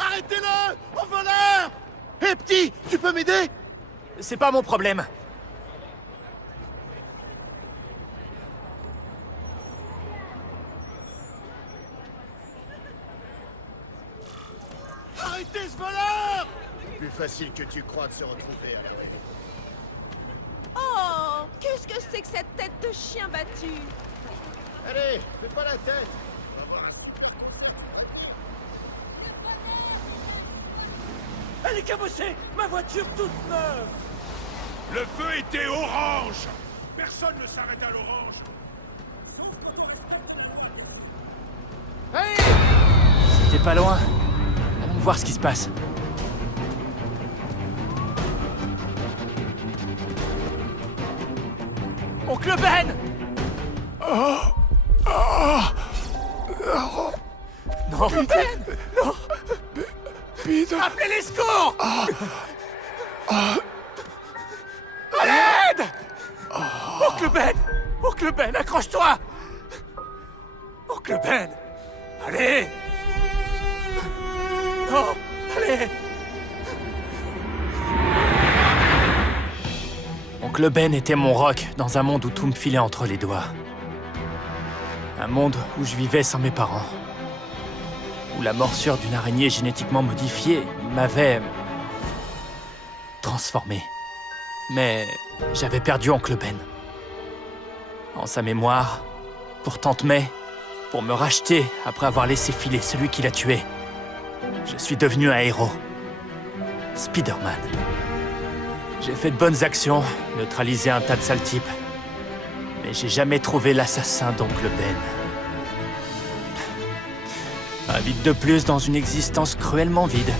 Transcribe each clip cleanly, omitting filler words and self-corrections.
Arrêtez-le! Au voleur! Hé, petit, tu peux m'aider? C'est pas mon problème. Arrêtez ce voleur! Plus facile que tu crois de se retrouver à l'arrêt. Oh, qu'est-ce que c'est que cette tête de chien battu? Allez, fais pas la tête. On va avoir un super concert. Elle est cabossée! Ma voiture toute neuve! Le feu était orange! Personne ne s'arrête à l'orange! C'était pas loin. Allons voir ce qui se passe. Oncle Ben! Non, Ben! Non. Putain! Appelez les secours! À l'aide! Oncle Ben! Oncle Ben, accroche-toi! Oncle Ben! Allez! Non! Allez! Oncle Ben était mon rock dans un monde où tout me filait entre les doigts. Un monde où je vivais sans mes parents. Où la morsure d'une araignée génétiquement modifiée m'avait transformé. Mais j'avais perdu Oncle Ben. En sa mémoire, pour Tante May, pour me racheter après avoir laissé filer celui qui l'a tué, je suis devenu un héros. Spider-Man. J'ai fait de bonnes actions, neutralisé un tas de sales types. Mais j'ai jamais trouvé l'assassin d'Oncle Ben. Un vide de plus dans une existence cruellement vide.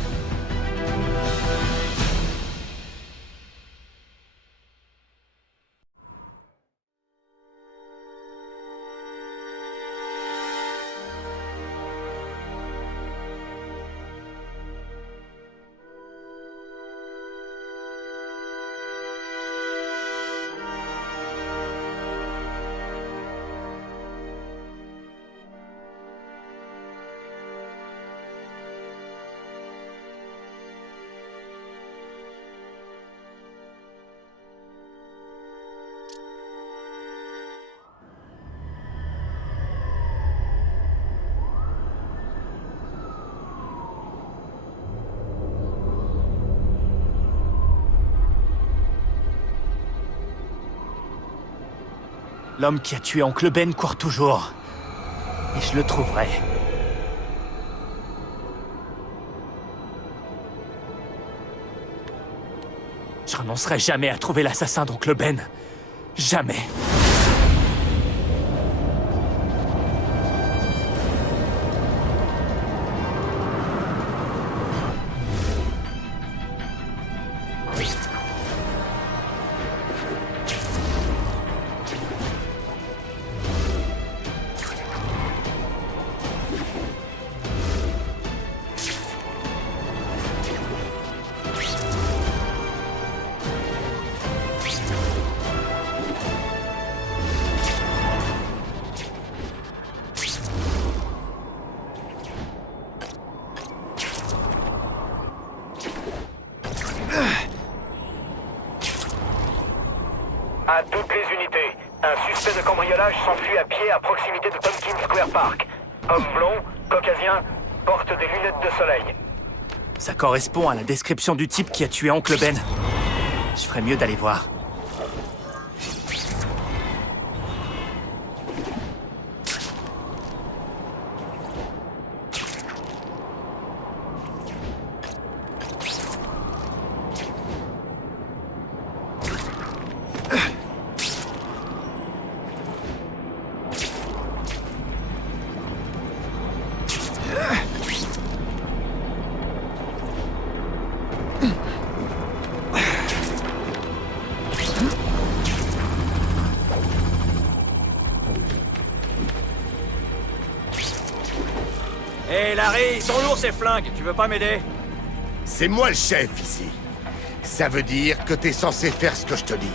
L'homme qui a tué Oncle Ben court toujours. Et je le trouverai. Je renoncerai jamais à trouver l'assassin d'Oncle Ben. Jamais. À toutes les unités, un suspect de cambriolage s'enfuit à pied à proximité de Tompkins Square Park. Homme blond, caucasien, porte des lunettes de soleil. Ça correspond à la description du type qui a tué Oncle Ben. Je ferais mieux d'aller voir. Hé Larry, ils sont lourds ces flingues, tu veux pas m'aider? C'est moi le chef ici. Ça veut dire que t'es censé faire ce que je te dis.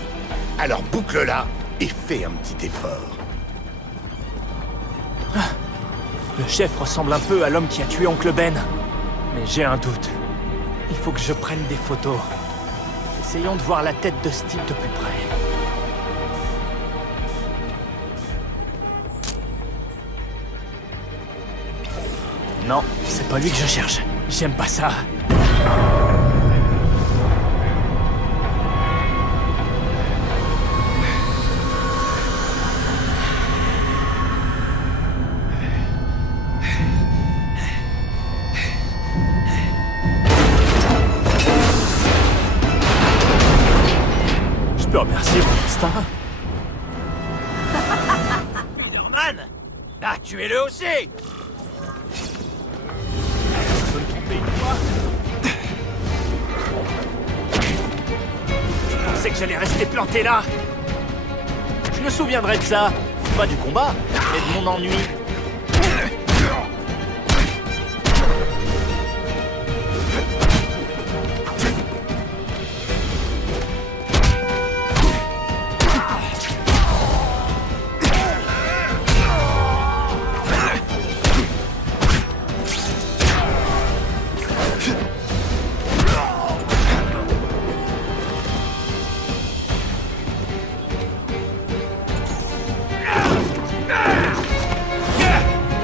Alors boucle-la et fais un petit effort. Le chef ressemble un peu à l'homme qui a tué Oncle Ben. Mais j'ai un doute. Il faut que je prenne des photos. Essayons de voir la tête de ce type de plus près. Non, c'est pas lui que je cherche. J'aime pas ça. Je peux remercier mon instinct. Spider-Man! Ah, tuez-le aussi! Je pensais que j'allais rester planté là. Je me souviendrai de ça. Pas du combat, mais de mon ennui.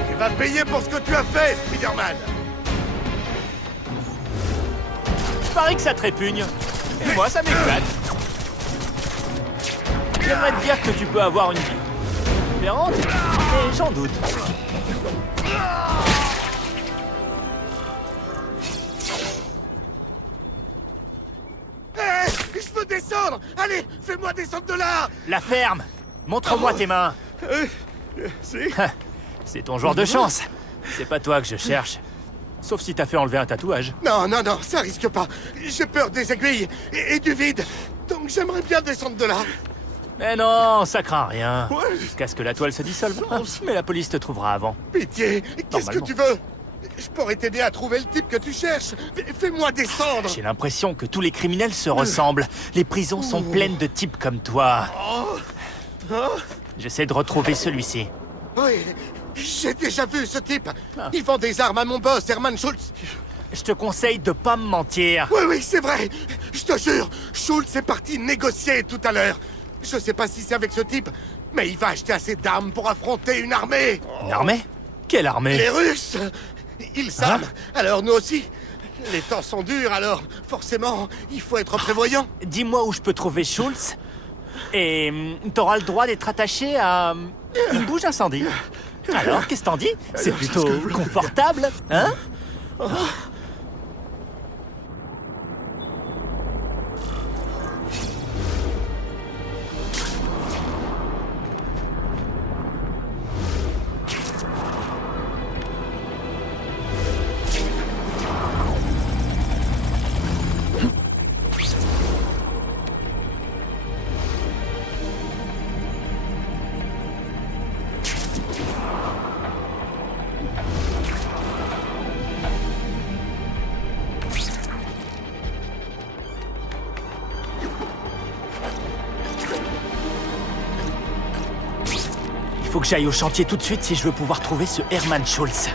Tu vas payer pour ce que tu as fait, Spider-Man. Il paraît que ça te répugne. Et moi, ça m'éclate. J'aimerais te dire que tu peux avoir une vie différente, mais j'en doute. Hé, je veux descendre. Allez, fais-moi descendre de là. La ferme. Montre-moi tes mains. C'est ton jour de chance. C'est pas toi que je cherche. Sauf si t'as fait enlever un tatouage. Non, non, non, ça risque pas. J'ai peur des aiguilles et du vide. Donc j'aimerais bien descendre de là. Mais non, ça craint rien. Jusqu'à ce que la toile se dissolve. Mais la police te trouvera avant. Pitié, qu'est-ce que Normalement. tu veux? Je pourrais t'aider à trouver le type que tu cherches. Fais-moi descendre. J'ai l'impression que tous les criminels se ressemblent. Les prisons sont pleines de types comme toi. J'essaie de retrouver celui-ci. Oui, j'ai déjà vu ce type. Il vend des armes à mon boss, Herman Schultz. Je te conseille de pas me mentir. Oui, oui, c'est vrai. Je te jure, Schultz est parti négocier tout à l'heure. Je sais pas si c'est avec ce type, mais il va acheter assez d'armes pour affronter une armée. Une armée? Quelle armée? Les Russes, ils savent. Alors nous aussi. Les temps sont durs, alors forcément, il faut être prévoyant. Dis-moi où je peux trouver Schultz. Et t'auras le droit d'être attaché à une bouche incendie. Alors, qu'est-ce que t'en dis? C'est plutôt confortable, hein? Il faut que j'aille au chantier tout de suite si je veux pouvoir trouver ce Herman Schultz.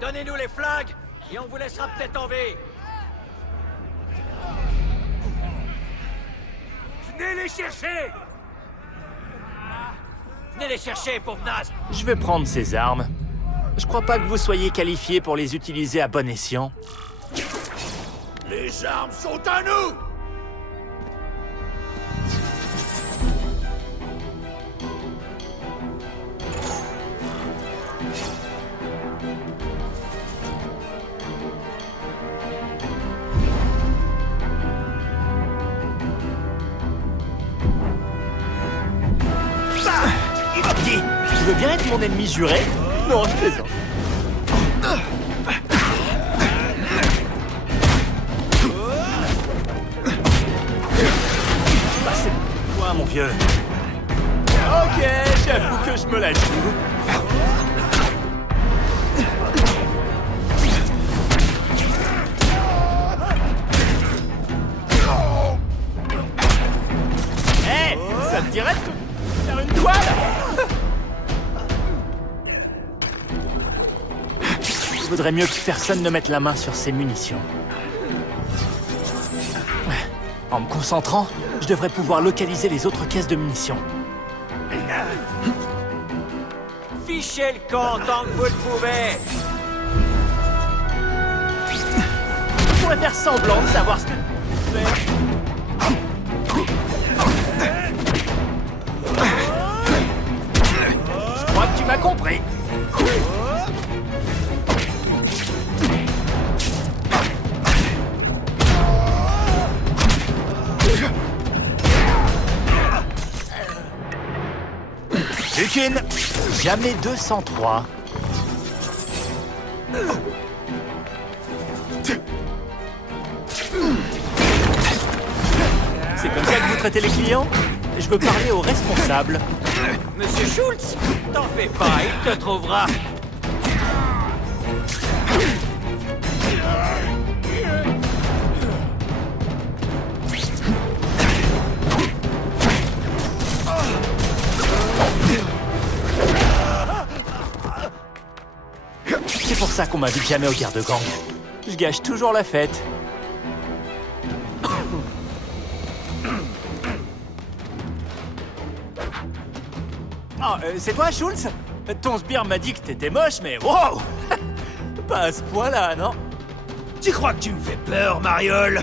Donnez-nous les flingues et on vous laissera peut-être en vie. Venez les chercher! Venez les chercher, pauvre naze! Je vais prendre ces armes. Je crois pas que vous soyez qualifié pour les utiliser à bon escient. Les armes sont à nous! Dis, tu veux bien être mon ennemi juré? Non, je plaisante. Bah, c'est toi, mon vieux. Ok, j'avoue que je me la joue. Hey, ça te dirait de faire une toile? Il vaudrait mieux que personne ne mette la main sur ses munitions. En me concentrant, je devrais pouvoir localiser les autres caisses de munitions. Fichez le camp tant que vous le pouvez. Je pourrais faire semblant de savoir ce que tu fais. Je crois que tu m'as compris. Lukin, jamais 203. C'est comme ça que vous traitez les clients? Je veux parler au responsable. Monsieur Schultz, t'en fais pas, il te trouvera. C'est pour ça qu'on m'invite jamais aux guerres de gang. Je gâche toujours la fête. Oh, c'est toi, Schultz? Ton sbire m'a dit que t'étais moche, mais wow! Pas à ce point-là, non? Tu crois que tu me fais peur, Mariole?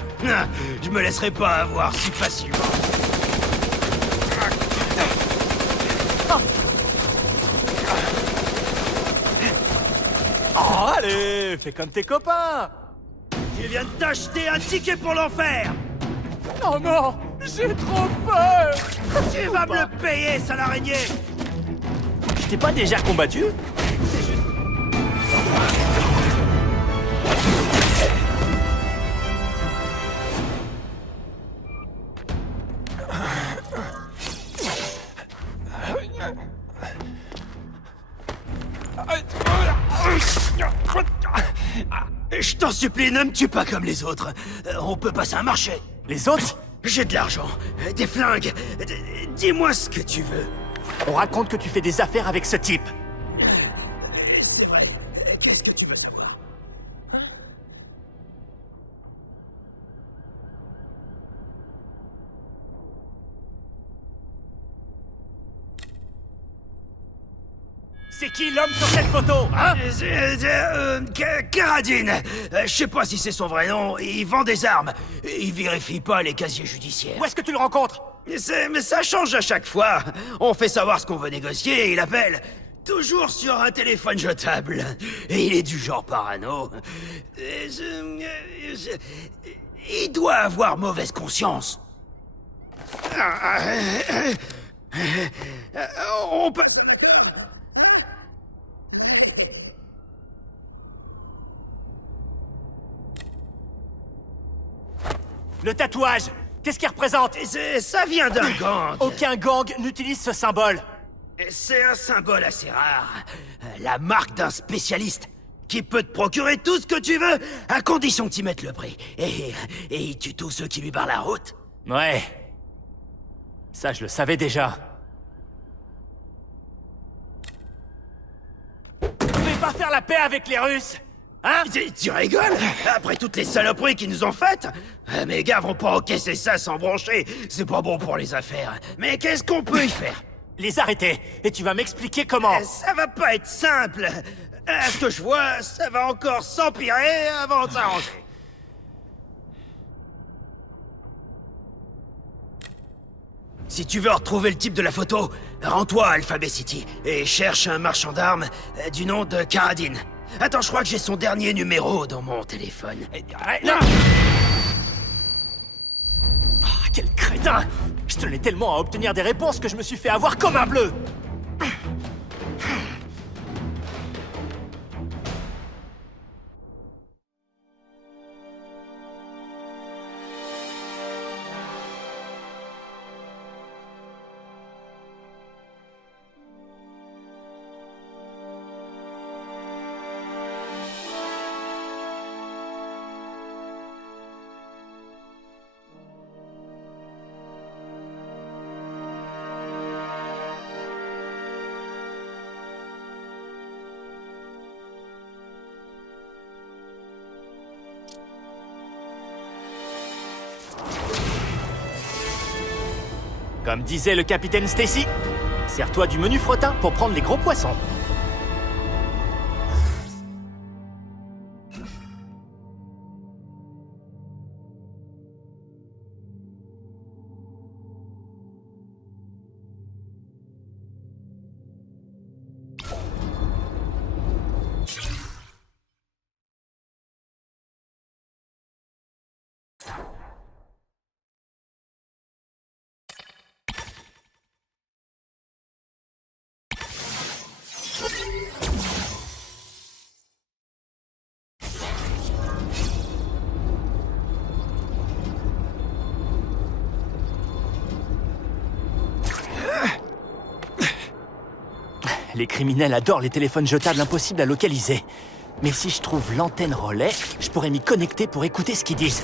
Je me laisserai pas avoir si facilement. Oh, allez, fais comme tes copains! Tu viens de t'acheter un ticket pour l'enfer! Oh non, j'ai trop peur! Tu vas me le payer, sale araignée! Je t'ai pas déjà combattu? Je t'en supplie, ne me tue pas comme les autres. On peut passer un marché. Les autres? J'ai de l'argent, des flingues. Dis-moi ce que tu veux. On raconte que tu fais des affaires avec ce type. C'est vrai. Qu'est-ce que tu veux savoir? C'est qui l'homme sur cette photo, hein? Caradine. Je sais pas si c'est son vrai nom. Il vend des armes. Il vérifie pas les casiers judiciaires. Où est-ce que tu le rencontres? Mais ça change à chaque fois. On fait savoir ce qu'on veut négocier et il appelle. Toujours sur un téléphone jetable. Et il est du genre parano. Il doit avoir mauvaise conscience. On peut... Le tatouage, qu'est-ce qu'il représente? Ça vient d'un gang. Aucun gang n'utilise ce symbole. C'est un symbole assez rare. La marque d'un spécialiste qui peut te procurer tout ce que tu veux, à condition que tu mettes le prix. Et il tue tous ceux qui lui barrent la route. Ouais. Ça, je le savais déjà. Vous voulez pas faire la paix avec les Russes? Hein? Tu rigoles? Après toutes les saloperies qu'ils nous ont faites? Mes gars vont pas encaisser ça sans broncher. C'est pas bon pour les affaires. Mais qu'est-ce qu'on peut y faire? Les arrêter. Et tu vas m'expliquer comment. Ça va pas être simple. À ce que je vois, ça va encore s'empirer avant de s'arranger. Si tu veux retrouver le type de la photo, rends-toi à Alphabet City et cherche un marchand d'armes du nom de Caradine. Attends, je crois que j'ai son dernier numéro dans mon téléphone. Non! Ah, quel crétin! Je tenais tellement à obtenir des réponses que je me suis fait avoir comme un bleu! Comme disait le capitaine Stacy, sers-toi du menu fretin pour prendre les gros poissons. Les criminels adorent les téléphones jetables impossibles à localiser. Mais si je trouve l'antenne relais, je pourrais m'y connecter pour écouter ce qu'ils disent.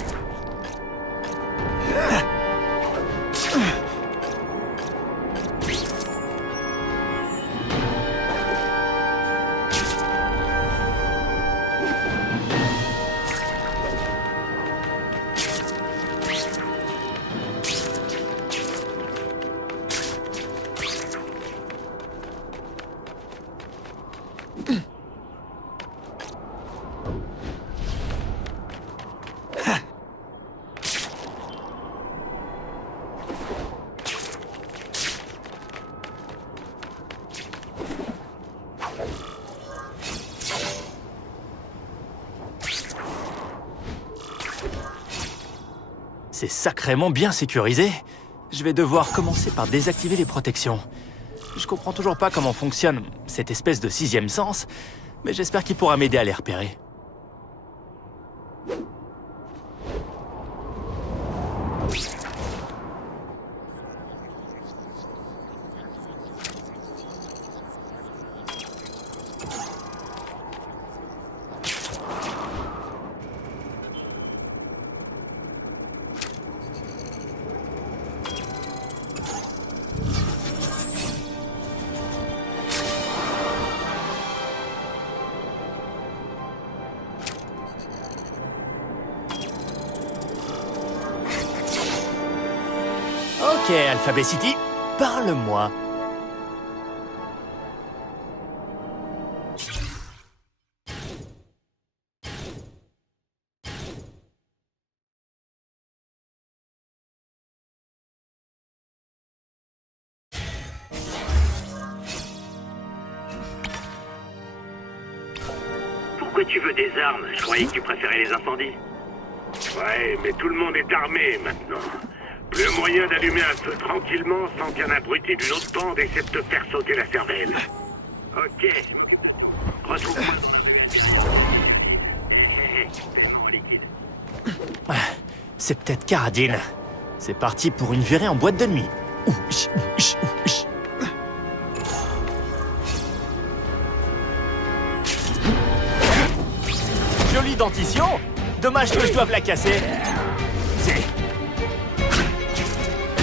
C'est sacrément bien sécurisé. Je vais devoir commencer par désactiver les protections. Je comprends toujours pas comment fonctionne cette espèce de sixième sens, mais j'espère qu'il pourra m'aider à les repérer. Ok, Alphabet City, parle-moi. Pourquoi tu veux des armes? Je croyais que tu préférais les incendies. Ouais, mais tout le monde est armé maintenant. Plus le moyen d'allumer un feu tranquillement sans qu'un abruti d'une autre bande essaie de te faire sauter la cervelle. Ok, je m'occupe de ça. Retrouve-moi dans la rue impériale. C'est peut-être Karadine. C'est parti pour une virée en boîte de nuit. Jolie dentition. Dommage que je doive la casser.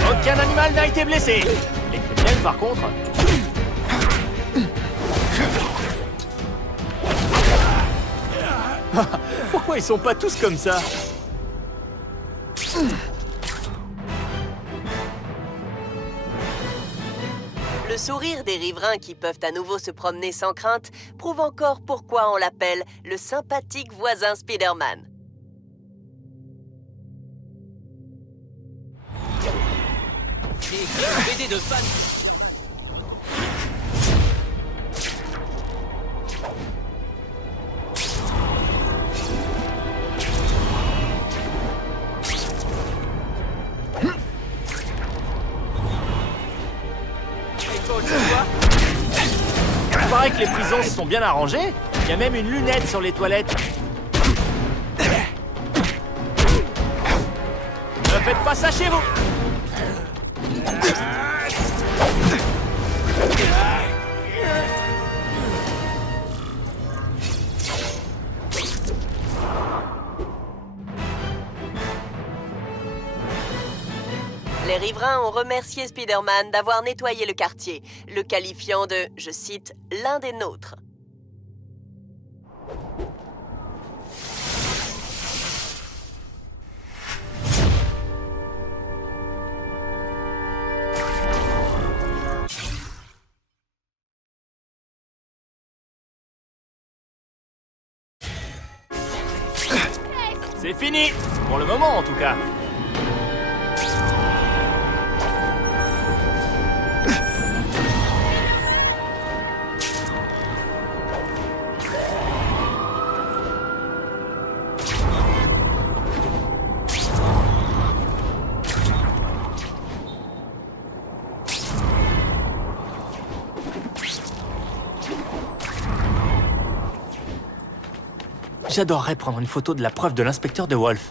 Aucun animal n'a été blessé. Les criminels, par contre... Pourquoi ils sont pas tous comme ça? Le sourire des riverains qui peuvent à nouveau se promener sans crainte prouve encore pourquoi on l'appelle le sympathique voisin Spider-Man. BD de fans. Il paraît que les prisons se sont bien arrangées. Il y a même une lunette sur les toilettes. Ne faites pas ça chez vous. Les riverains ont remercié Spider-Man d'avoir nettoyé le quartier, le qualifiant de, je cite, l'un des nôtres. C'est fini! Pour le moment, en tout cas. J'adorerais prendre une photo de la preuve de l'inspecteur de Wolf.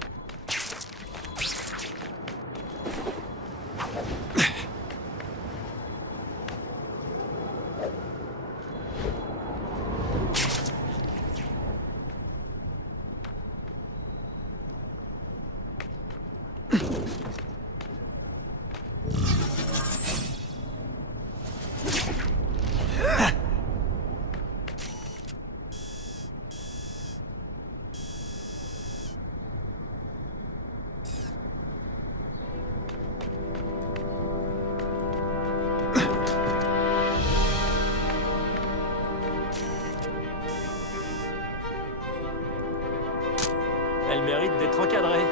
Elle mérite d'être encadrée.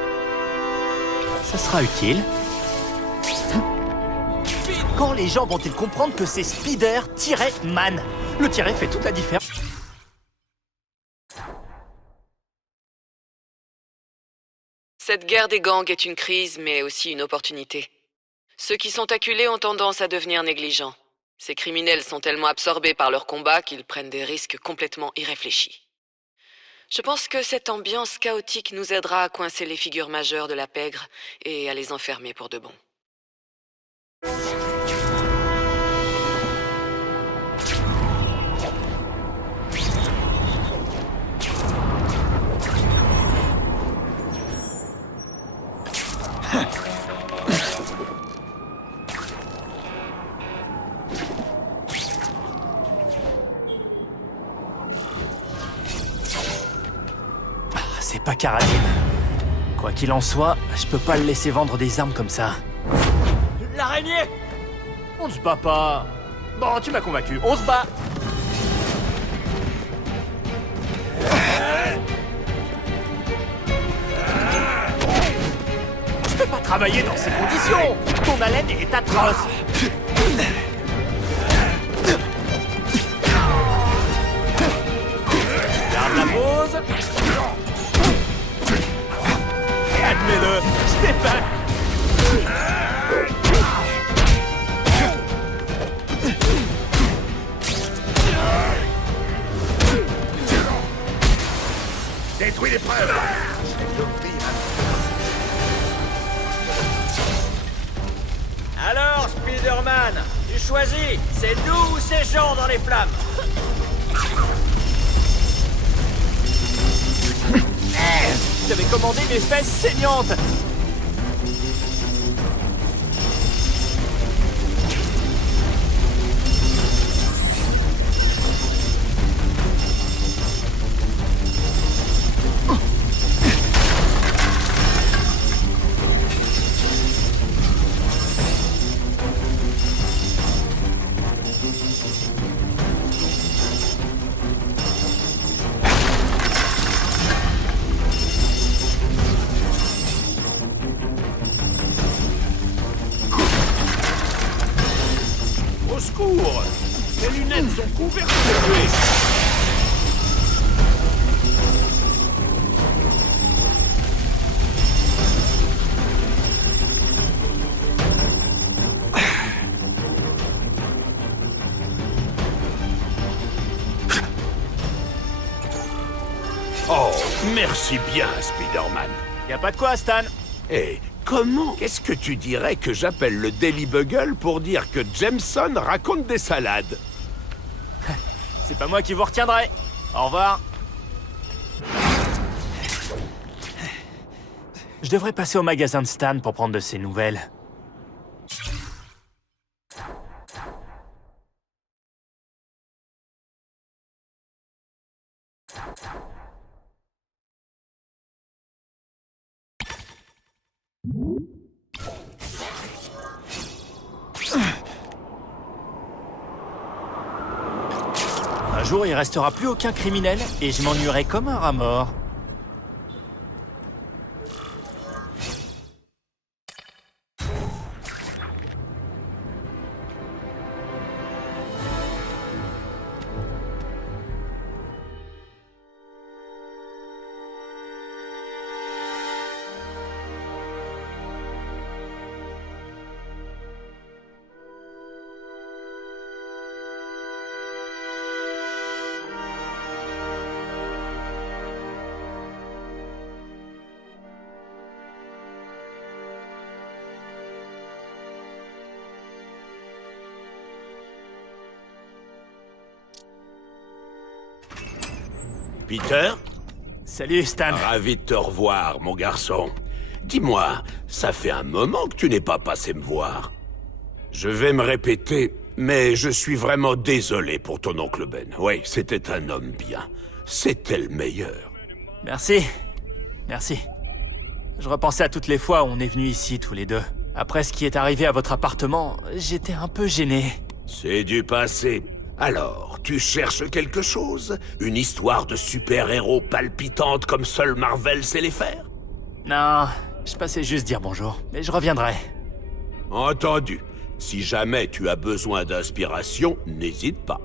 Ça sera utile. Quand les gens vont-ils comprendre que c'est Spider-Man? Le tiret fait toute la différence. Cette guerre des gangs est une crise, mais aussi une opportunité. Ceux qui sont acculés ont tendance à devenir négligents. Ces criminels sont tellement absorbés par leur combat qu'ils prennent des risques complètement irréfléchis. Je pense que cette ambiance chaotique nous aidera à coincer les figures majeures de la pègre et à les enfermer pour de bon. C'est pas Karadine. Quoi qu'il en soit, je peux pas le laisser vendre des armes comme ça. L'araignée! On se bat pas. Bon, tu m'as convaincu, on se bat. Je peux pas travailler dans ces conditions. Ton haleine est atroce. Garde la pause. Admets-le, je t'ai pas. Détruis les preuves. Je vais l'ouvrir. Alors, Spider-Man, tu choisis, c'est nous ou ces gens dans les flammes? J'avais commandé mes fesses saignantes. Au secours! Les lunettes sont couvertes de buée. Oh, merci bien, Spider-Man. Y a pas de quoi, Stan. Eh, comment est-ce que tu dirais que j'appelle le Daily Bugle pour dire que Jameson raconte des salades? C'est pas moi qui vous retiendrai. Au revoir. Je devrais passer au magasin de Stan pour prendre de ses nouvelles. Un jour, il restera plus aucun criminel et je m'ennuierai comme un rat mort. Peter? Salut, Stan. Ravi de te revoir, mon garçon. Dis-moi, ça fait un moment que tu n'es pas passé me voir. Je vais me répéter, mais je suis vraiment désolé pour ton oncle Ben. Oui, c'était un homme bien. C'était le meilleur. Merci. Merci. Je repensais à toutes les fois où on est venus ici tous les deux. Après ce qui est arrivé à votre appartement, j'étais un peu gêné. C'est du passé. Alors, tu cherches quelque chose? Une histoire de super-héros palpitante comme seul Marvel sait les faire? Non, je passais juste dire bonjour, mais je reviendrai. Entendu. Si jamais tu as besoin d'inspiration, n'hésite pas.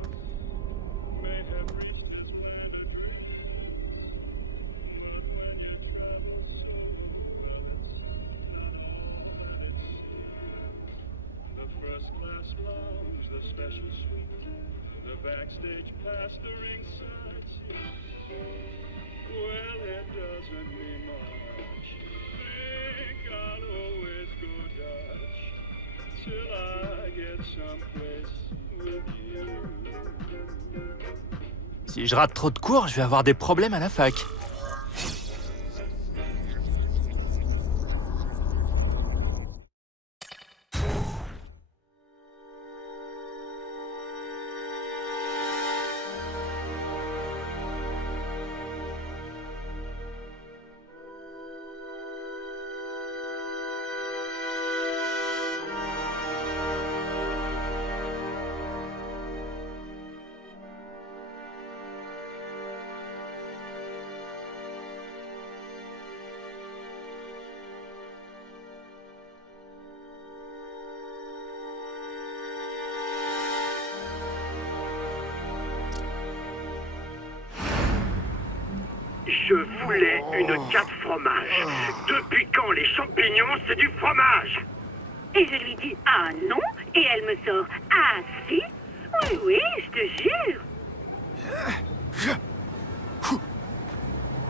Si je rate trop de cours, je vais avoir des problèmes à la fac. Je voulais une carte fromage. Depuis quand les champignons, c'est du fromage? Et je lui dis ah non, et elle me sort ah si. Oui, oui, je te jure.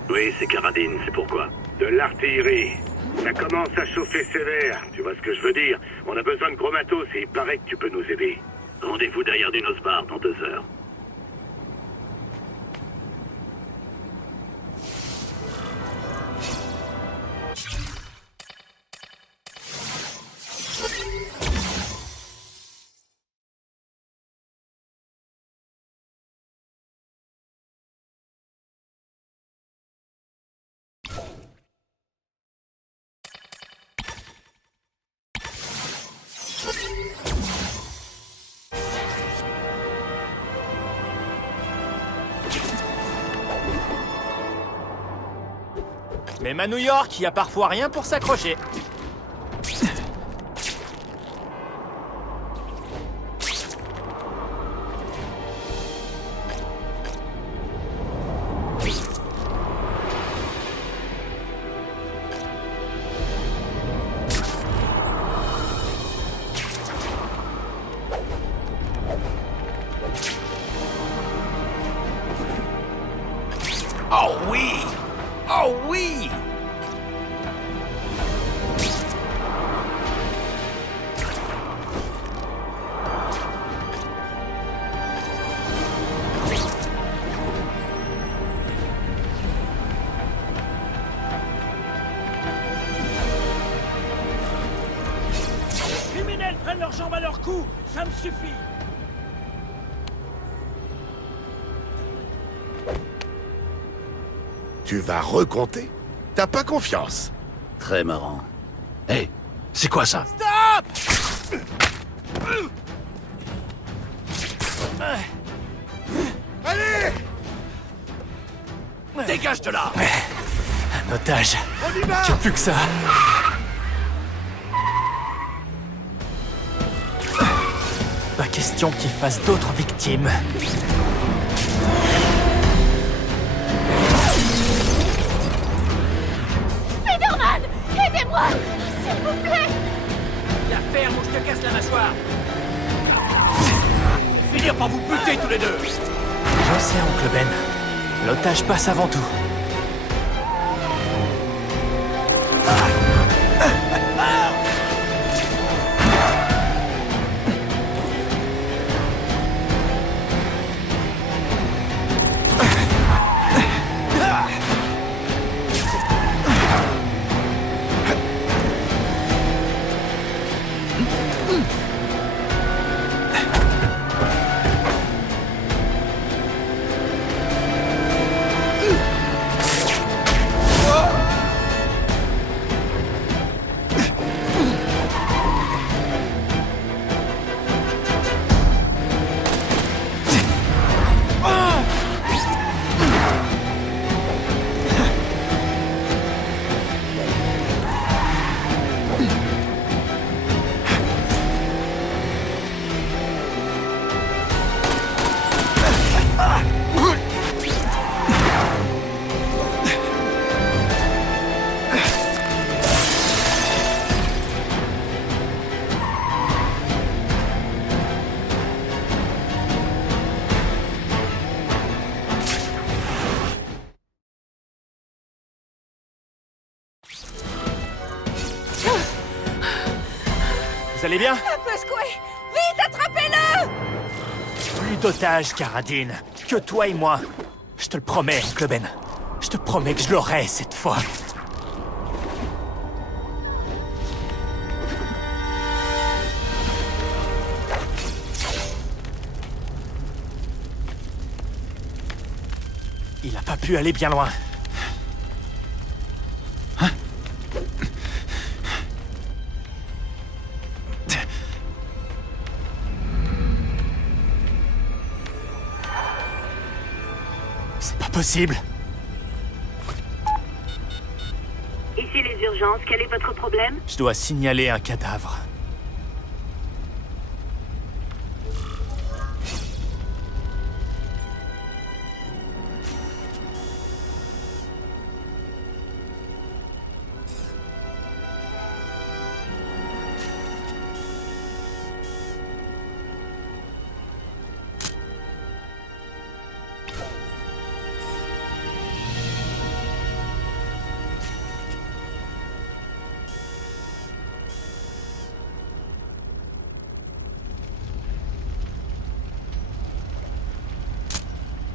Oui, c'est Caradine, c'est pourquoi. De l'artillerie. Ça commence à chauffer sévère, tu vois ce que je veux dire? On a besoin de gros matos et il paraît que tu peux nous aider. Rendez-vous derrière du Nosbar dans 2 heures. Même à New York, il y a parfois rien pour s'accrocher. Oh oui! Oh oui! Criminels prennent leurs jambes à leur cou, ça me suffit. Tu vas recompter? T'as pas confiance? Très marrant. Hé, c'est quoi ça? Allez! Dégage de là! Un otage. On y va! J'ai plus que ça. Pas question qu'il fasse d'autres victimes. Spider-Man! Aidez-moi! S'il vous plaît! La ferme ou je te casse la mâchoire. Finir par vous buter tous les deux. Je sais, oncle Ben. L'otage passe avant tout. Vous allez bien? Un peu secoué. Vite, attrapez-le! Plus d'otages, Caradine. Que toi et moi. Je te le promets, Oncle Ben. Je te promets que je l'aurai cette fois. Il a pas pu aller bien loin. C'est pas possible. Ici les urgences, quel est votre problème? Je dois signaler un cadavre.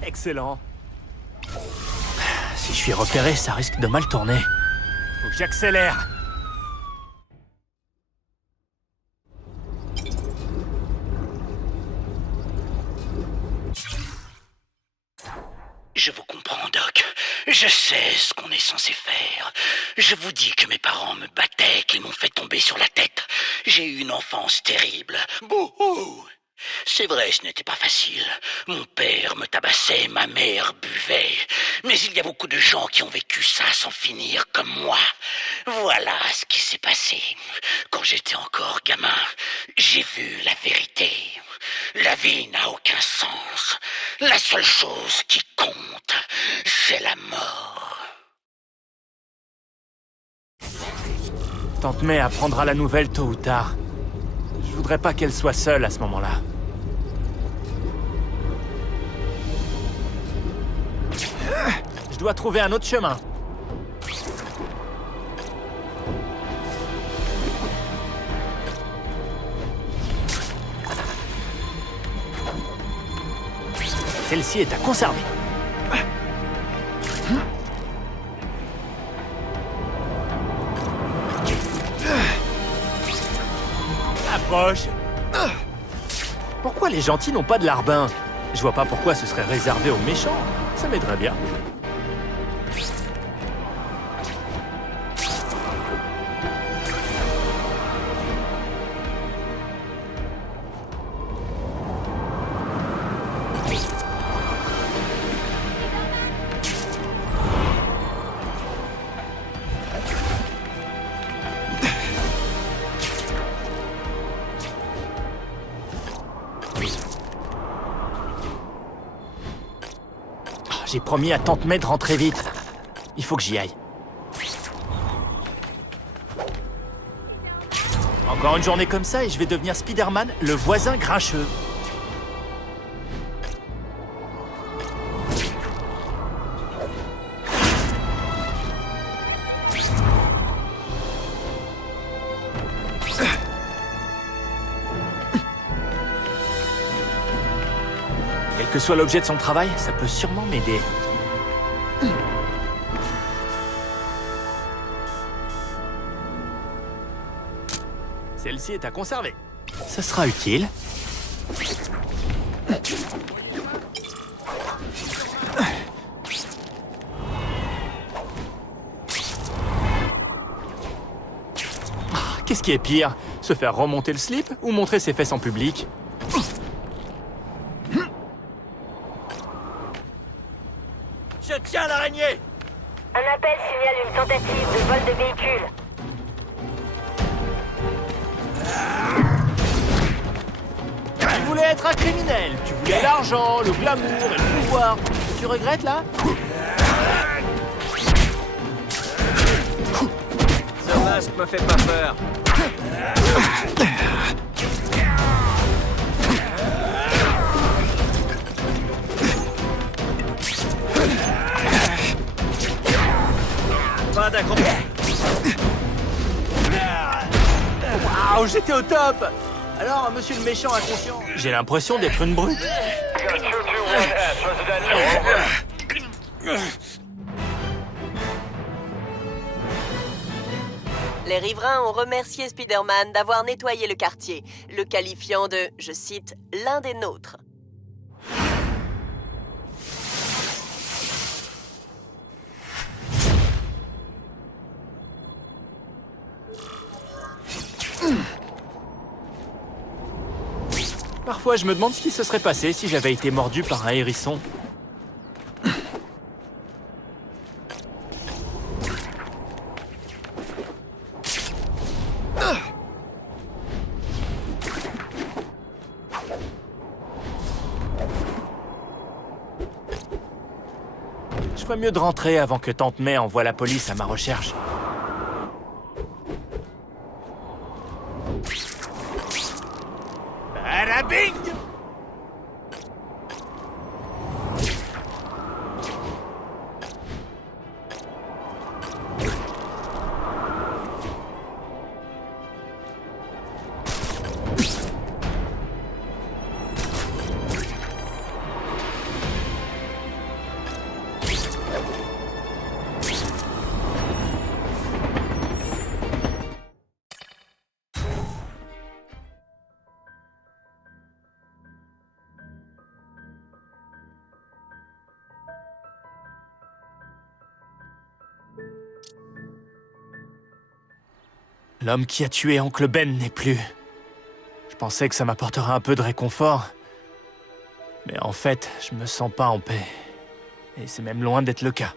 Excellent. Si je suis repéré, ça risque de mal tourner. Faut que j'accélère. Je vous comprends, Doc. Je sais ce qu'on est censé faire. Je vous dis que mes parents me battaient, qu'ils m'ont fait tomber sur la tête. J'ai eu une enfance terrible. Bouhou! C'est vrai, ce n'était pas facile. Mon père me tabassait, ma mère buvait. Mais il y a beaucoup de gens qui ont vécu ça sans finir comme moi. Voilà ce qui s'est passé. Quand j'étais encore gamin, j'ai vu la vérité. La vie n'a aucun sens. La seule chose qui compte, c'est la mort. Tante May apprendra la nouvelle tôt ou tard. Je voudrais pas qu'elle soit seule à ce moment-là. Je dois trouver un autre chemin. Celle-ci est à conserver. Approche. Pourquoi les gentils n'ont pas de larbin? Je vois pas pourquoi ce serait réservé aux méchants. Ça m'aiderait bien. J'ai promis à Tante May de rentrer vite. Il faut que j'y aille. Encore une journée comme ça et je vais devenir Spider-Man, le voisin grincheux. Quel que soit l'objet de son travail, ça peut sûrement m'aider. Celle-ci est à conserver. Ça sera utile. Qu'est-ce qui est pire? Se faire remonter le slip ou montrer ses fesses en public? Je tiens l'araignée! Un appel signale une tentative de vol de véhicule. Tu voulais être un criminel, tu voulais l'argent, le glamour et le pouvoir. Tu regrettes là? Ce masque me fait pas peur. Pas d'accroche. Waouh, où j'étais au top. Alors, monsieur le méchant inconscient... J'ai l'impression d'être une brute. Les riverains ont remercié Spider-Man d'avoir nettoyé le quartier, le qualifiant de, je cite, l'un des nôtres. Parfois, je me demande ce qui se serait passé si j'avais été mordu par un hérisson. Je ferais mieux de rentrer avant que Tante May envoie la police à ma recherche. Bing! L'homme qui a tué Oncle Ben n'est plus. Je pensais que ça m'apporterait un peu de réconfort. Mais en fait, je me sens pas en paix. Et c'est même loin d'être le cas.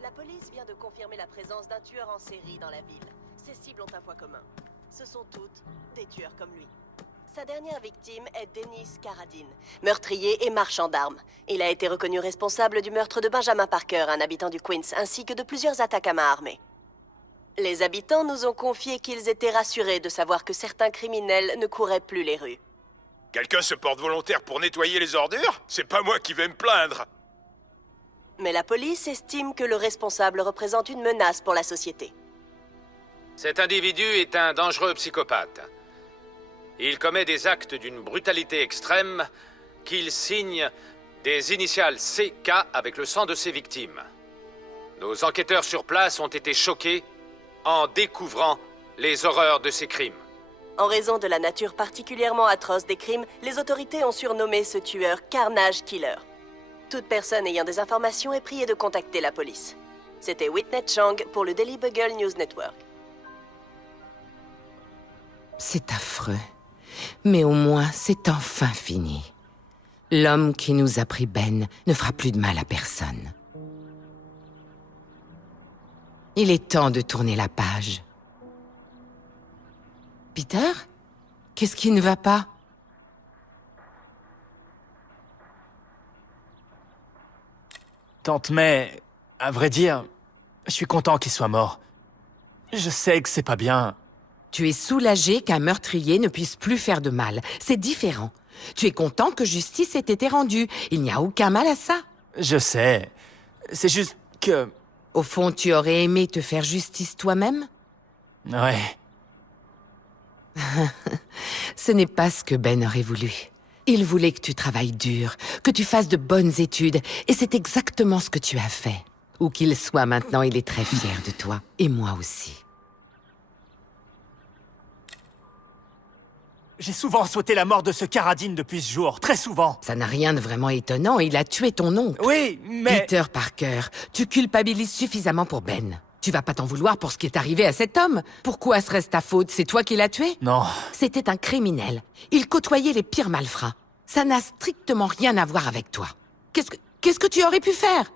La police vient de confirmer la présence d'un tueur en série dans la ville. Ses cibles ont un point commun. Ce sont toutes des tueurs comme lui. Sa dernière victime est Dennis Carradine, meurtrier et marchand d'armes. Il a été reconnu responsable du meurtre de Benjamin Parker, un habitant du Queens, ainsi que de plusieurs attaques à main armée. Les habitants nous ont confié qu'ils étaient rassurés de savoir que certains criminels ne couraient plus les rues. Quelqu'un se porte volontaire pour nettoyer les ordures? C'est pas moi qui vais me plaindre. Mais la police estime que le responsable représente une menace pour la société. Cet individu est un dangereux psychopathe. Il commet des actes d'une brutalité extrême qu'il signe des initiales CK avec le sang de ses victimes. Nos enquêteurs sur place ont été choqués en découvrant les horreurs de ces crimes. En raison de la nature particulièrement atroce des crimes, les autorités ont surnommé ce tueur Carnage Killer. Toute personne ayant des informations est priée de contacter la police. C'était Whitney Chang pour le Daily Bugle News Network. C'est affreux. Mais au moins, c'est enfin fini. L'homme qui nous a pris Ben ne fera plus de mal à personne. Il est temps de tourner la page. Peter? Qu'est-ce qui ne va pas? Tante May, à vrai dire, je suis content qu'il soit mort. Je sais que c'est pas bien. Tu es soulagé qu'un meurtrier ne puisse plus faire de mal. C'est différent. Tu es content que justice ait été rendue. Il n'y a aucun mal à ça. Je sais. C'est juste que... Au fond, tu aurais aimé te faire justice toi-même? Ouais. Ce n'est pas ce que Ben aurait voulu. Il voulait que tu travailles dur, que tu fasses de bonnes études, et c'est exactement ce que tu as fait. Où qu'il soit maintenant, il est très fier de toi, et moi aussi. J'ai souvent souhaité la mort de ce Carradine depuis ce jour, très souvent. Ça n'a rien de vraiment étonnant, il a tué ton oncle. Oui, mais... Peter Parker, tu culpabilises suffisamment pour Ben. Tu vas pas t'en vouloir pour ce qui est arrivé à cet homme. Pourquoi serait-ce ta faute? C'est toi qui l'as tué? Non. C'était un criminel. Il côtoyait les pires malfrats. Ça n'a strictement rien à voir avec toi. Qu'est-ce que tu aurais pu faire?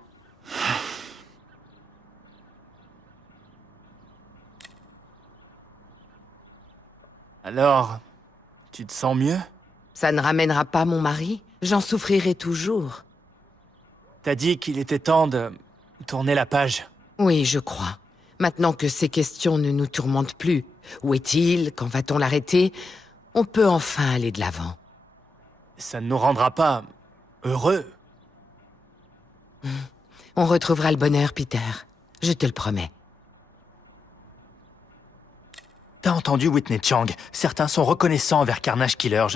Alors, tu te sens mieux? Ça ne ramènera pas mon mari. J'en souffrirai toujours. T'as dit qu'il était temps de tourner la page. Oui, je crois. Maintenant que ces questions ne nous tourmentent plus, où est-il? Quand va-t-on l'arrêter? On peut enfin aller de l'avant. Ça ne nous rendra pas heureux. On retrouvera le bonheur, Peter. Je te le promets. T'as entendu Whitney Chang? Certains sont reconnaissants envers Carnage Killer.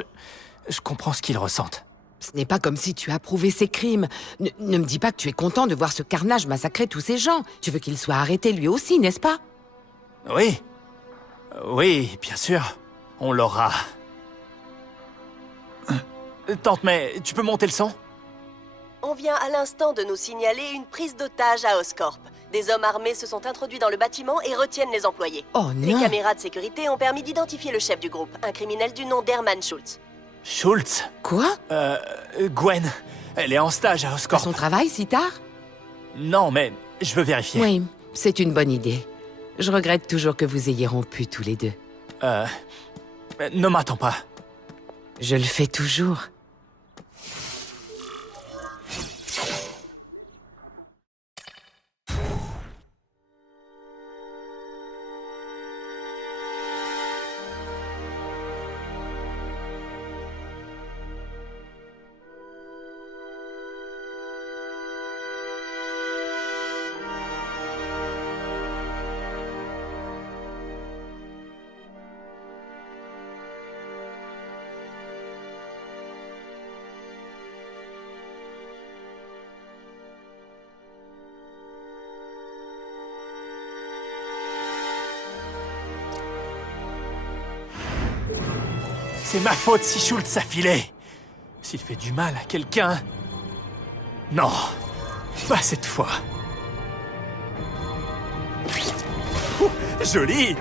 Je comprends ce qu'ils ressentent. Ce n'est pas comme si tu approuvais ses crimes. Ne me dis pas que tu es content de voir ce Carnage massacrer tous ces gens. Tu veux qu'il soit arrêté lui aussi, n'est-ce pas? Oui. Oui, bien sûr. On l'aura. Tante May, tu peux monter le son? On vient à l'instant de nous signaler une prise d'otage à Oscorp. Des hommes armés se sont introduits dans le bâtiment et retiennent les employés. Oh non! Les caméras de sécurité ont permis d'identifier le chef du groupe, un criminel du nom d'Herman Schultz. Schultz? Quoi? Gwen. Elle est en stage à Oscorp. À son travail, si tard? Non, mais je veux vérifier. Oui, c'est une bonne idée. Je regrette toujours que vous ayez rompu tous les deux. Ne m'attends pas. Je le fais toujours. C'est ma faute si Schultz a filé. S'il fait du mal à quelqu'un... Non, pas cette fois. Ouh, joli!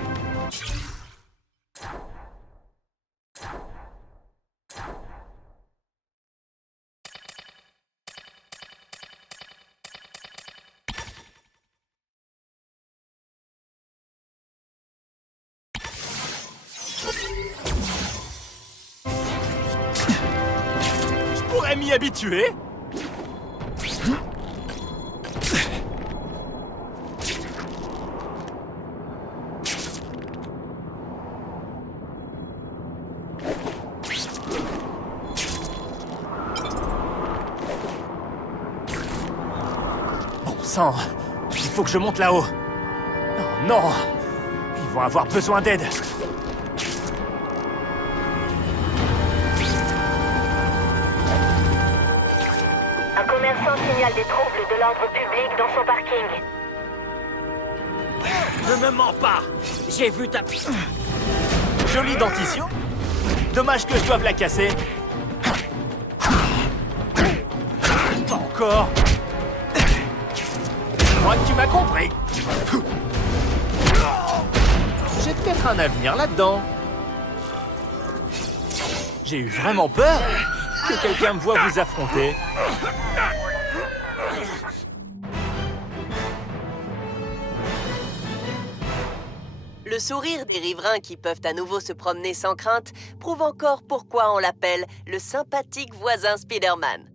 M'y habituer. Bon sang, il faut que je monte là-haut. Oh non, ils vont avoir besoin d'aide. Signale des troubles de l'ordre public dans son parking. Ne me mens pas! J'ai vu ta... Jolie dentition. Dommage que je doive la casser. Pas encore. Je crois que tu m'as compris. J'ai peut-être un avenir là-dedans. J'ai eu vraiment peur que quelqu'un me voie vous affronter. Le sourire des riverains qui peuvent à nouveau se promener sans crainte prouve encore pourquoi on l'appelle le sympathique voisin Spider-Man.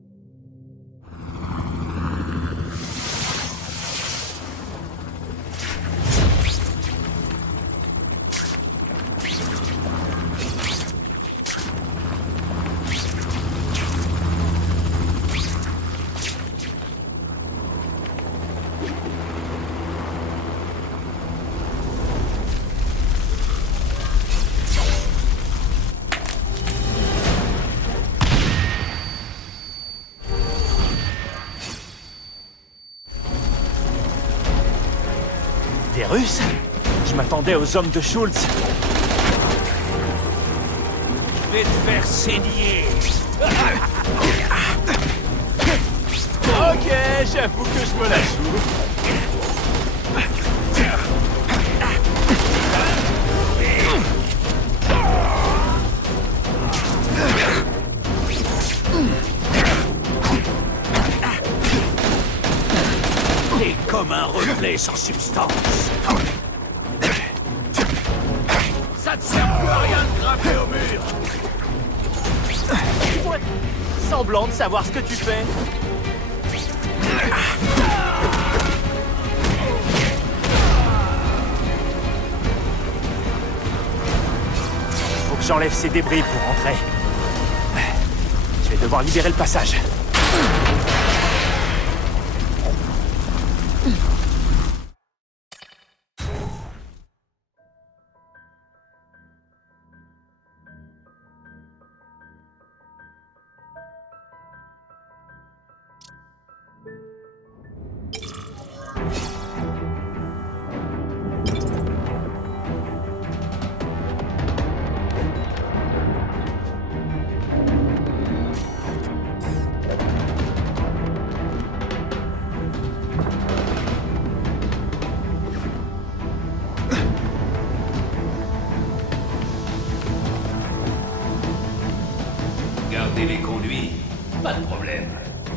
Des Russes? Je m'attendais aux hommes de Schultz. Je vais te faire saigner. Ok, j'avoue que je me la joue. T'es comme un reflet sans substance. Ça ne sert plus à rien de grave. Grimpez au mur! Ouais. Semblant de savoir ce que tu fais. Faut que j'enlève ces débris pour rentrer. Je vais devoir libérer le passage. Gardez les conduits, pas de problème.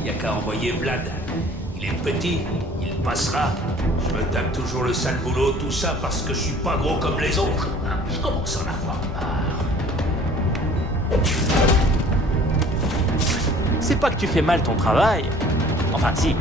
Y a qu'à envoyer Vlad. Il est petit, il passera. Je me tape toujours le sale boulot, tout ça parce que je suis pas gros comme les autres. Hein, je commence à en avoir marre. C'est pas que tu fais mal ton travail. Enfin, si.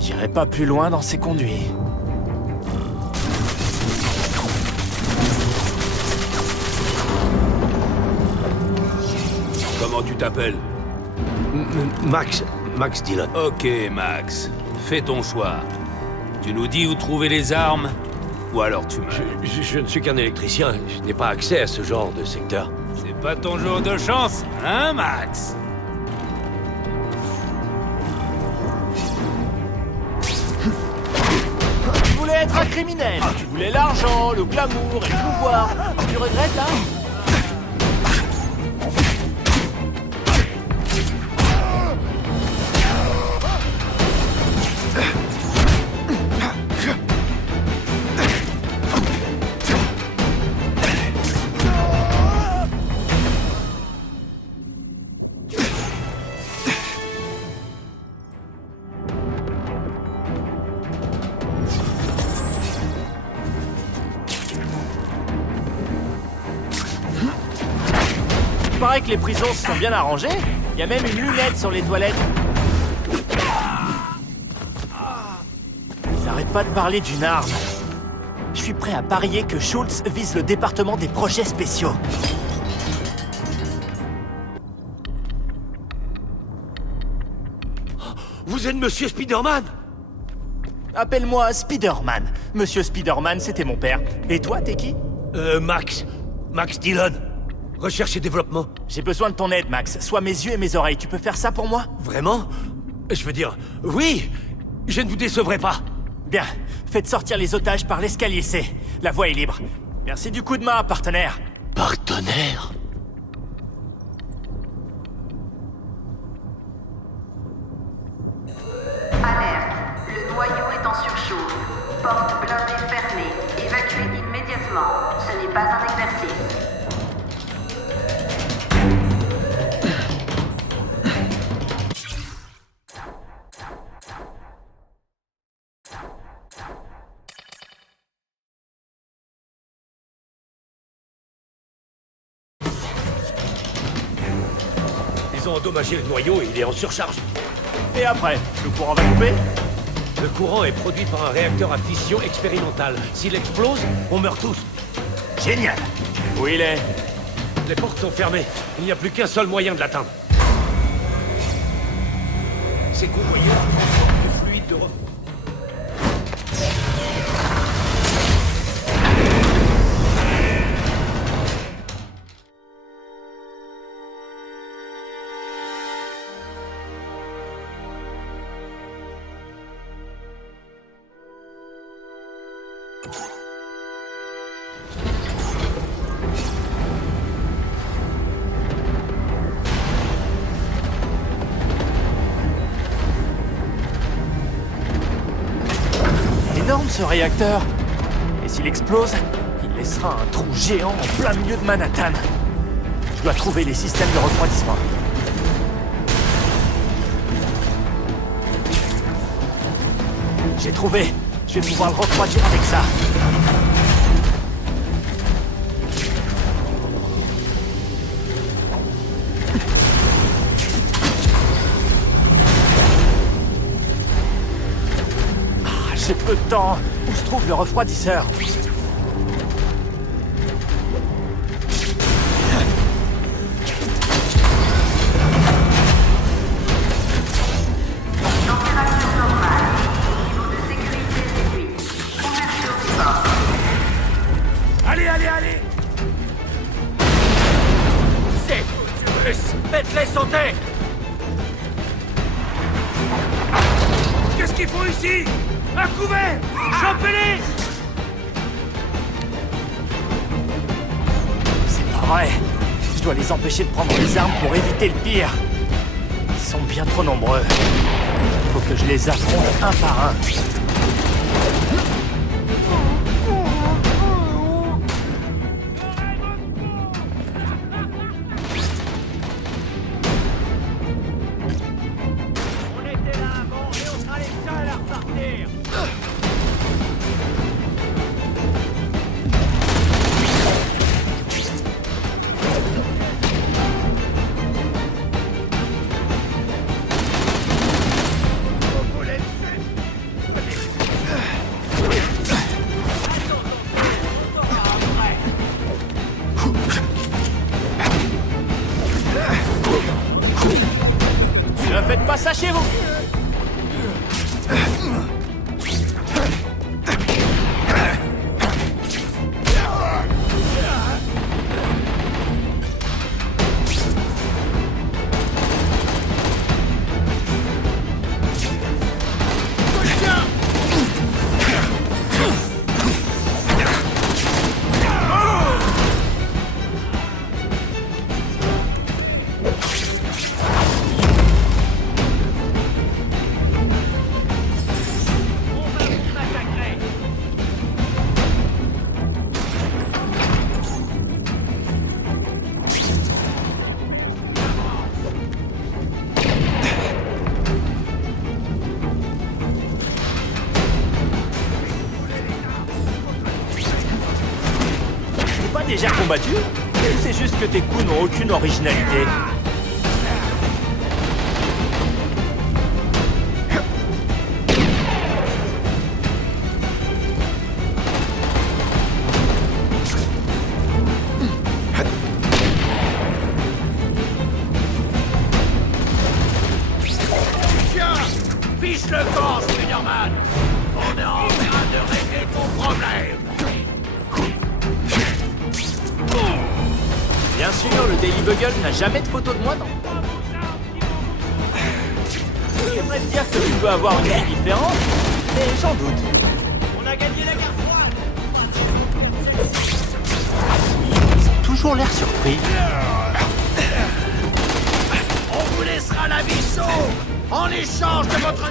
J'irai pas plus loin dans ces conduits. Comment tu t'appelles? Max Dillon. Ok, Max. Fais ton choix. Tu nous dis où trouver les armes, ou alors tu meurs. Je ne suis qu'un électricien. Je n'ai pas accès à ce genre de secteur. C'est pas ton jour de chance, hein, Max? Tu voulais être un criminel. Tu voulais l'argent, le glamour et le pouvoir. Tu regrettes, là? Il paraît que les prisons se sont bien arrangées. Il y a même une lunette sur les toilettes. Ils arrêtent pas de parler d'une arme. Je suis prêt à parier que Schultz vise le département des projets spéciaux. Vous êtes Monsieur Spider-Man? Appelle-moi Spider-Man. Monsieur Spider-Man, c'était mon père. Et toi, t'es qui? Max Dillon. Recherche et développement. J'ai besoin de ton aide, Max. Sois mes yeux et mes oreilles. Tu peux faire ça pour moi? Vraiment? Je veux dire, oui! Je ne vous décevrai pas. Bien. Faites sortir les otages par l'escalier C. La voie est libre. Merci du coup de main, partenaire. Partenaire? Alerte. Le noyau est en surchauffe. Porte blindée fermée. Évacuez immédiatement. Ce n'est pas un exercice. Ils ont endommagé le noyau et il est en surcharge. Et après, le courant va couper? Le courant est produit par un réacteur à fission expérimental. S'il explose, on meurt tous. Génial. Où il est? Les portes sont fermées. Il n'y a plus qu'un seul moyen de l'atteindre. Ces convoyeurs transportent du fluide de refroidissement. énorme ce réacteur. Et s'il explose, il laissera un trou géant en plein milieu de Manhattan. Je dois trouver les systèmes de refroidissement. J'ai trouvé. Je vais pouvoir le refroidir avec ça. J'ai peu de temps. Où se trouve le refroidisseur? Température normale. Niveau de sécurité réduit. Ouverture du port. Allez, allez, allez! C'est foutu! Faites-les sauter! Qu'est-ce qu'il faut ici? Un couvert! Chopez-les! C'est pas vrai. Je dois les empêcher de prendre les armes pour éviter le pire. Ils sont bien trop nombreux. Il faut que je les affronte un par un. On était là avant et on sera les seuls à repartir! Ne faites pas ça chez vous! Déjà combattu? Ou c'est juste que tes coups n'ont aucune originalité? Tiens! Fiche le camp, Spider-Man! On est en train de régler ton problème! Bien sûr, le Daily Bugle n'a jamais de photo de moi dans... J'aimerais te dire que tu peux avoir une vie différente, mais j'en doute. On a gagné la guerre froide! Ils ont toujours l'air surpris. On vous laissera la vie sauve en échange de votre...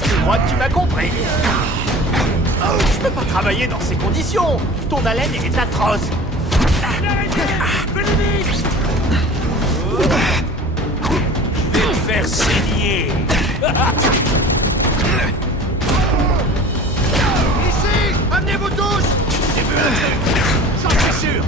Je crois que tu m'as compris. Je peux pas travailler dans ces conditions. Ton haleine est atroce. Je vais te faire saigner! Ici! Amenez-vous tous! J'ai vu un truc! J'en suis sûr!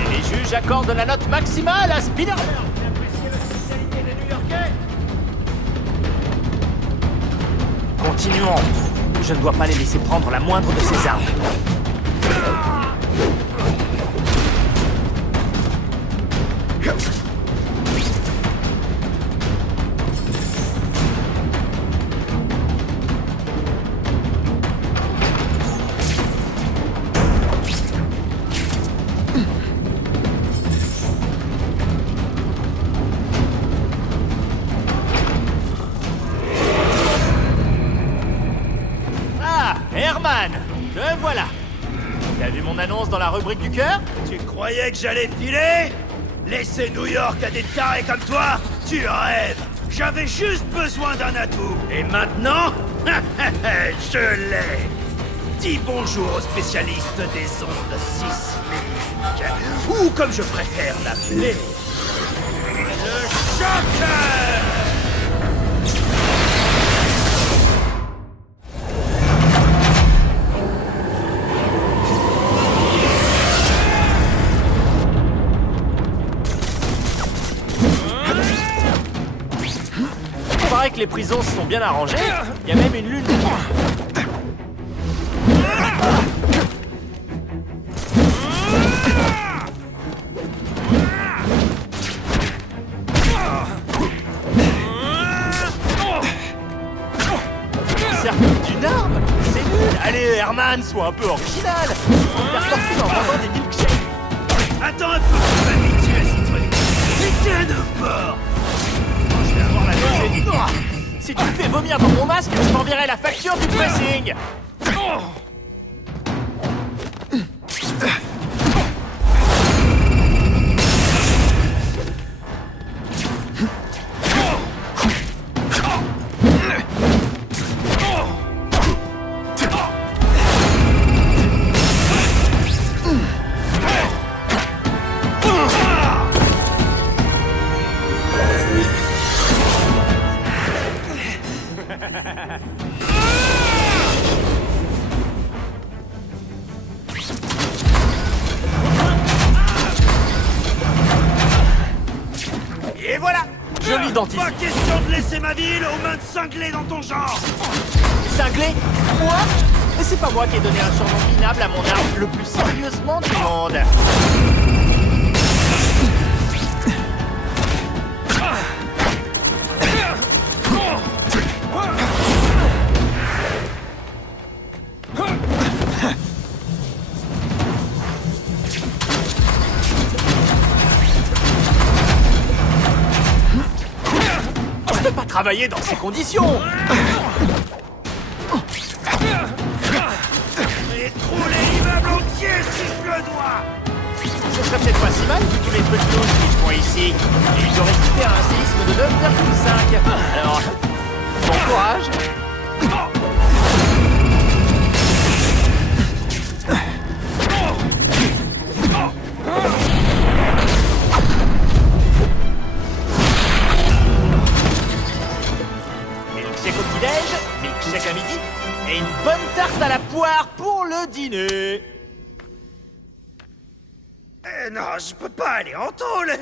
Et les juges accordent la note maximale à Spider-Man. Continuons. Je ne dois pas les laisser prendre la moindre de ces armes. Te voilà. T'as vu mon annonce dans la rubrique du cœur? Tu croyais que j'allais filer? Laisser New York à des tarés comme toi? Tu rêves! J'avais juste besoin d'un atout. Et maintenant, je l'ai. Dis bonjour aux spécialistes des ondes sismiques. Ou comme je préfère l'appeler, le Shocker! Il paraît que les prisons se sont bien arrangées. Il y a même une lune. Cercle d'une arme? C'est nul! Allez, Herman, sois un peu original! On va faire fortune en vendant des milkshakes! Attends un peu, tu vas m'habituer à ces trucs! C'est un de mort! Je vais avoir la dose. Si tu me fais vomir dans mon masque, je t'enverrai la facture du pressing! Et voilà! Je l'identifie. Pas question de laisser ma ville aux mains de cinglés dans ton genre! Cinglé? Moi? Mais c'est pas moi qui ai donné un surnom minable à mon arme le plus sérieusement du monde. Je peux pas travailler dans ces conditions. Écrouler l'immeuble entier si je le dois! Ce serait peut-être pas si mal vu tous les trucs lourds qu'ils font ici. Et ils ont résisté à un séisme de 9,5. Alors, bon courage. Milkshake au petit-déj, milkshake à midi, et une bonne tarte à la poire pour le dîner. Non, je peux pas aller en taule.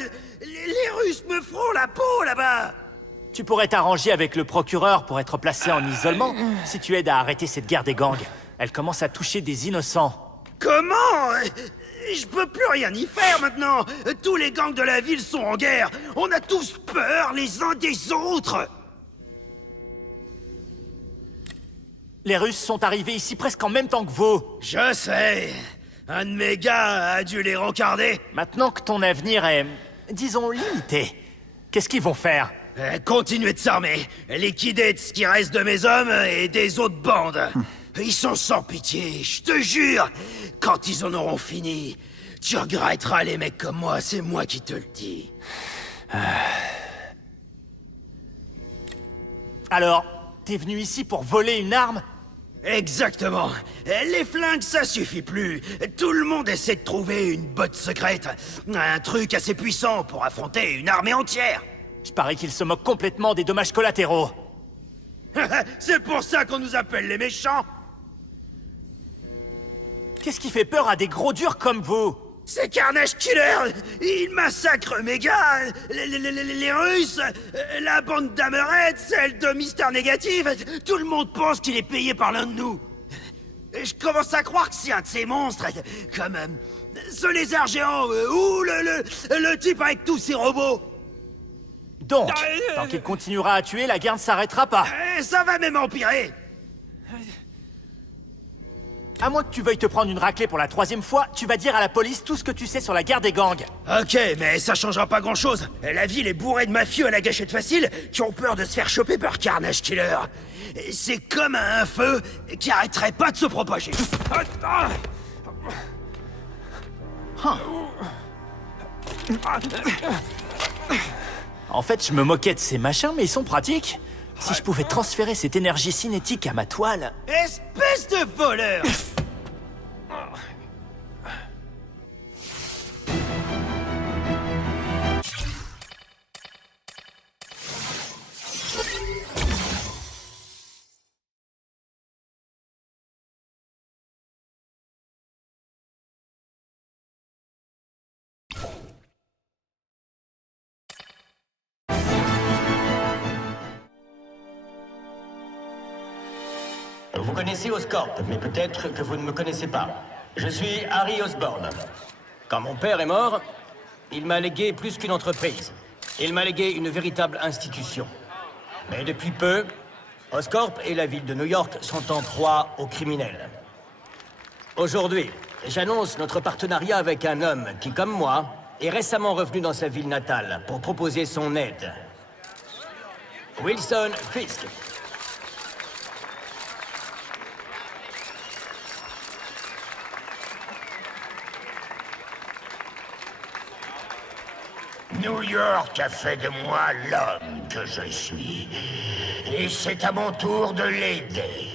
Les Russes me feront la peau là-bas. Tu pourrais t'arranger avec le procureur pour être placé en isolement si tu aides à arrêter cette guerre des gangs. Elle commence à toucher des innocents. Comment? Je peux plus rien y faire maintenant. Tous les gangs de la ville sont en guerre. On a tous peur les uns des autres. Les Russes sont arrivés ici presque en même temps que vous. Je sais. Un de mes gars a dû les rencarder. Maintenant que ton avenir est, disons, limité, qu'est-ce qu'ils vont faire? Continuer de s'armer, liquider ce qui reste de mes hommes et des autres bandes. Ils sont sans pitié, je te jure. Quand ils en auront fini, tu regretteras les mecs comme moi, c'est moi qui te le dis. Alors, t'es venu ici pour voler une arme? Exactement. Les flingues, ça suffit plus. Tout le monde essaie de trouver une botte secrète. Un truc assez puissant pour affronter une armée entière. Je parie qu'ils se moquent complètement des dommages collatéraux. C'est pour ça qu'on nous appelle les méchants. Qu'est-ce qui fait peur à des gros durs comme vous? C'est Carnage Killer. Ils massacrent mes gars. Les Russes, la bande d'Hammerhead, celle de Mister Négative. Tout le monde pense qu'il est payé par l'un de nous. Je commence à croire que c'est un de ces monstres, comme ce lézard géant ou le type avec tous ses robots. Donc, tant qu'il continuera à tuer, la guerre ne s'arrêtera pas. Ça va même empirer. À moins que tu veuilles te prendre une raclée pour la 3e fois, tu vas dire à la police tout ce que tu sais sur la guerre des gangs. Ok, mais ça changera pas grand-chose. La ville est bourrée de mafieux à la gâchette facile qui ont peur de se faire choper par Carnage Killer. C'est comme un feu qui arrêterait pas de se propager. En fait, je me moquais de ces machins, mais ils sont pratiques. Si je pouvais transférer cette énergie cinétique à ma toile... Espèce de voleur! Vous connaissez Oscorp, mais peut-être que vous ne me connaissez pas. Je suis Harry Osborn. Quand mon père est mort, il m'a légué plus qu'une entreprise. Il m'a légué une véritable institution. Mais depuis peu, Oscorp et la ville de New York sont en proie aux criminels. Aujourd'hui, j'annonce notre partenariat avec un homme qui, comme moi, est récemment revenu dans sa ville natale pour proposer son aide. Wilson Fisk. New York a fait de moi l'homme que je suis. Et c'est à mon tour de l'aider.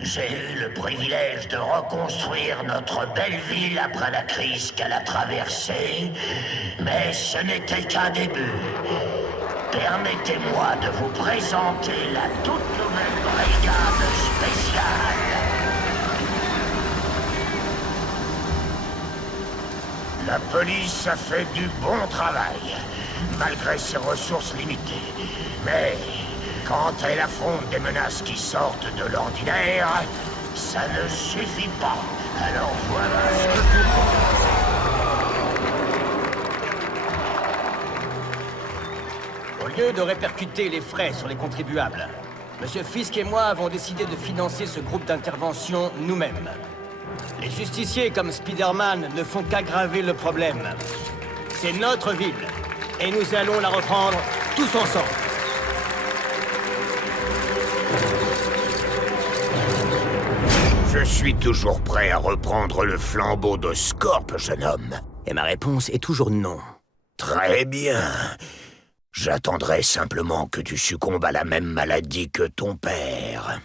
J'ai eu le privilège de reconstruire notre belle ville après la crise qu'elle a traversée. Mais ce n'était qu'un début. Permettez-moi de vous présenter la toute nouvelle brigade spéciale. La police a fait du bon travail, malgré ses ressources limitées. Mais quand elle affronte des menaces qui sortent de l'ordinaire, ça ne suffit pas. Alors voilà ce que vous... Au lieu de répercuter les frais sur les contribuables, Monsieur Fisk et moi avons décidé de financer ce groupe d'intervention nous-mêmes. Les justiciers comme Spider-Man ne font qu'aggraver le problème. C'est notre ville, et nous allons la reprendre tous ensemble. Je suis toujours prêt à reprendre le flambeau d'Oscorp, jeune homme. Et ma réponse est toujours non. Très bien. J'attendrai simplement que tu succombes à la même maladie que ton père.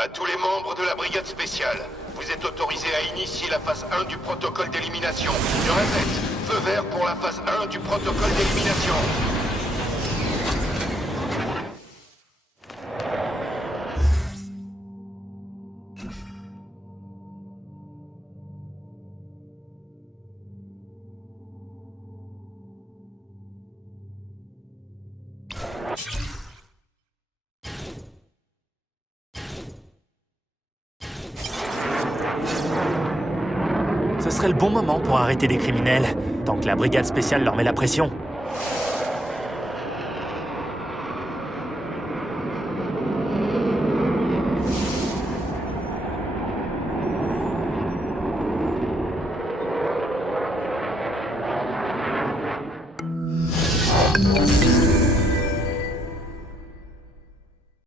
À tous les membres de la brigade spéciale, vous êtes autorisés à initier la phase 1 du protocole d'élimination. Je répète, feu vert pour la phase 1 du protocole d'élimination. Ce serait le bon moment pour arrêter les criminels, tant que la brigade spéciale leur met la pression.